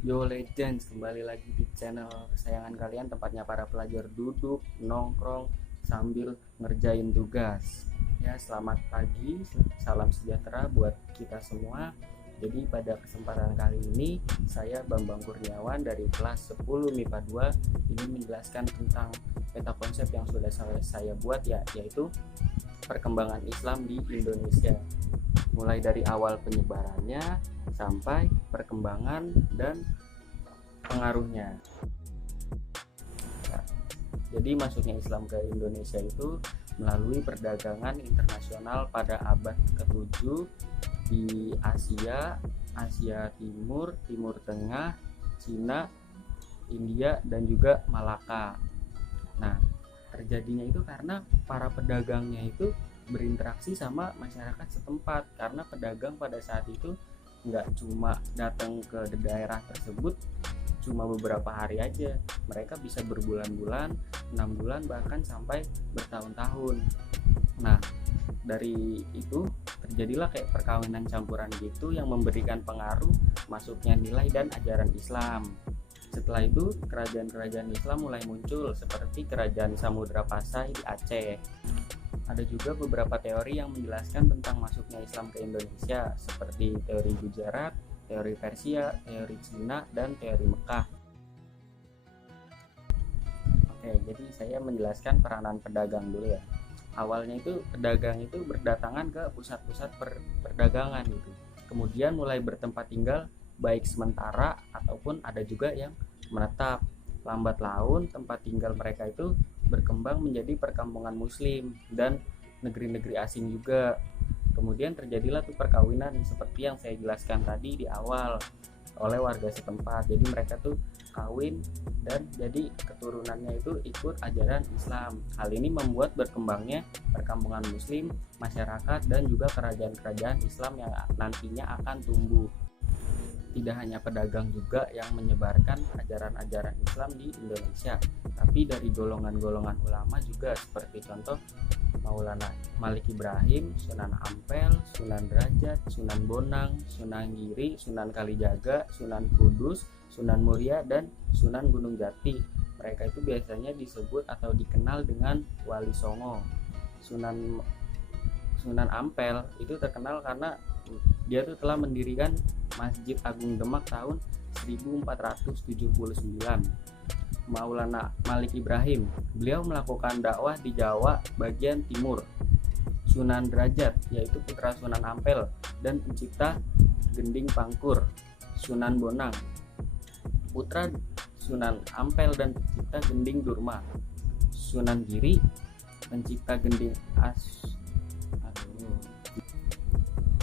Yo Legends, kembali lagi di channel kesayangan kalian, tempatnya para pelajar duduk, nongkrong, sambil ngerjain tugas. Ya, selamat pagi, salam sejahtera buat kita semua. Jadi pada kesempatan kali ini, saya Bambang Kurniawan dari kelas 10 MIPA 2 ingin menjelaskan tentang peta konsep yang sudah saya buat ya, yaitu perkembangan Islam di Indonesia. Mulai dari awal penyebarannya sampai perkembangan dan pengaruhnya. Nah, jadi masuknya Islam ke Indonesia itu melalui perdagangan internasional pada abad ke-7 di Asia, Asia Timur, Timur Tengah, Cina, India, dan juga Malaka. Nah, terjadinya itu karena para pedagangnya itu berinteraksi sama masyarakat setempat, karena pedagang pada saat itu nggak cuma datang ke daerah tersebut cuma beberapa hari aja, mereka bisa berbulan-bulan, 6 bulan, bahkan sampai bertahun-tahun. Nah, dari itu terjadilah kayak perkawinan campuran gitu yang memberikan pengaruh masuknya nilai dan ajaran Islam. Setelah itu kerajaan-kerajaan Islam mulai muncul seperti kerajaan Samudra Pasai di Aceh. Ada juga beberapa teori yang menjelaskan tentang masuknya Islam ke Indonesia seperti teori Gujarat, teori Persia, teori Cina, dan teori Mekah. Oke, jadi saya menjelaskan peranan pedagang dulu ya. Awalnya itu pedagang itu berdatangan ke pusat-pusat perdagangan gitu. Kemudian mulai bertempat tinggal baik sementara ataupun ada juga yang menetap. Lambat laun tempat tinggal mereka itu berkembang menjadi perkampungan muslim dan negeri-negeri asing juga. Kemudian terjadilah tuh perkawinan seperti yang saya jelaskan tadi di awal oleh warga setempat. Jadi mereka tuh kawin dan jadi keturunannya itu ikut ajaran Islam. Hal ini membuat berkembangnya perkampungan muslim, masyarakat, dan juga kerajaan-kerajaan Islam yang nantinya akan tumbuh. Tidak hanya pedagang juga yang menyebarkan ajaran-ajaran Islam di Indonesia, tapi dari golongan-golongan ulama juga, seperti contoh Maulana Malik Ibrahim, Sunan Ampel, Sunan Derajat, Sunan Bonang, Sunan Giri, Sunan Kalijaga, Sunan Kudus, Sunan Muria, dan Sunan Gunung Jati. Mereka itu biasanya disebut atau dikenal dengan Wali Songo. Sunan Ampel itu terkenal karena dia tuh telah mendirikan Masjid Agung Demak tahun 1479. Maulana Malik Ibrahim, beliau melakukan dakwah di Jawa bagian timur. Sunan Derajat, yaitu putra Sunan Ampel dan pencipta Gending Pangkur. Sunan Bonang, putra Sunan Ampel dan pencipta Gending Durma. Sunan Giri, pencipta Gending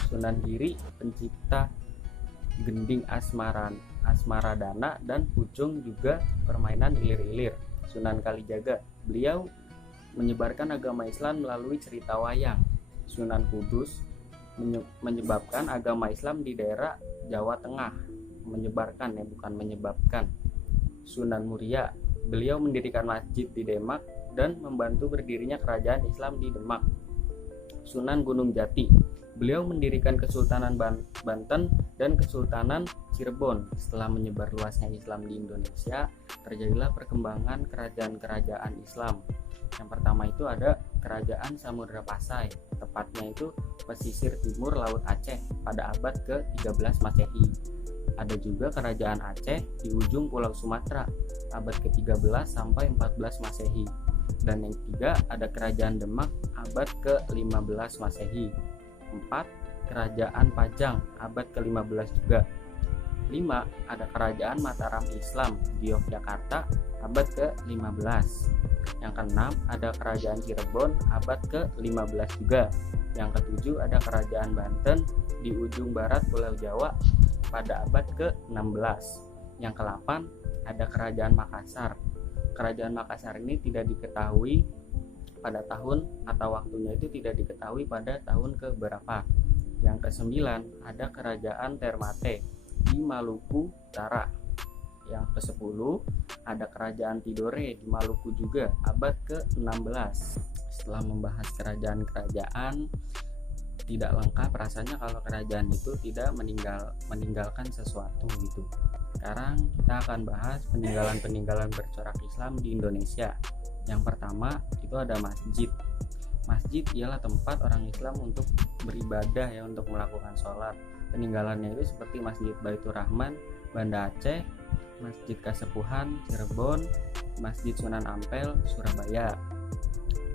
Sunan Giri, pencipta Gending Asmaradana dan Pucung, juga permainan ilir-ilir. Sunan Kalijaga, beliau menyebarkan agama Islam melalui cerita wayang. Sunan Kudus menyebabkan agama Islam di daerah Jawa Tengah, menyebarkan ya, bukan menyebabkan. Sunan Muria, beliau mendirikan masjid di Demak dan membantu berdirinya kerajaan Islam di Demak. Sunan Gunung Jati, beliau mendirikan Kesultanan Banten dan Kesultanan Cirebon. Setelah menyebar luasnya Islam di Indonesia, terjadilah perkembangan kerajaan-kerajaan Islam. Yang pertama itu ada Kerajaan Samudra Pasai, tepatnya itu pesisir timur Laut Aceh pada abad ke-13 Masehi. Ada juga Kerajaan Aceh di ujung Pulau Sumatera, abad ke-13 sampai 14 Masehi. Dan yang ketiga ada Kerajaan Demak abad ke-15 Masehi. 4. Kerajaan Pajang abad ke-15 juga. 5. Ada Kerajaan Mataram Islam di Yogyakarta abad ke-15. Yang ke-6 ada Kerajaan Cirebon abad ke-15 juga. Yang ke-7 ada Kerajaan Banten di ujung barat Pulau Jawa pada abad ke-16. Yang ke-8 ada Kerajaan Makassar. Kerajaan Makassar ini tidak diketahui pada tahun atau waktunya itu tidak diketahui pada tahun keberapa. Yang ke-9 ada Kerajaan Ternate di Maluku Utara. Yang ke-10 ada Kerajaan Tidore di Maluku juga abad ke-16. Setelah membahas kerajaan-kerajaan, tidak lengkap rasanya kalau kerajaan itu tidak meninggalkan sesuatu gitu. sekarang kita akan bahas peninggalan-peninggalan bercorak Islam di Indonesia. Yang pertama itu ada masjid. Masjid ialah tempat orang Islam untuk beribadah ya, untuk melakukan sholat. Peninggalannya itu seperti Masjid Baitur Rahman, Banda Aceh, Masjid Kasepuhan, Cirebon, Masjid Sunan Ampel, Surabaya.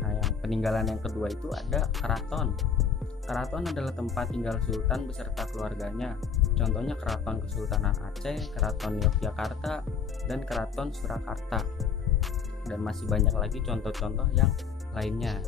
Nah, yang peninggalan yang kedua itu ada keraton. Keraton adalah tempat tinggal sultan beserta keluarganya. Contohnya Keraton Kesultanan Aceh, Keraton Yogyakarta, dan Keraton Surakarta. Dan masih banyak lagi contoh-contoh yang lainnya.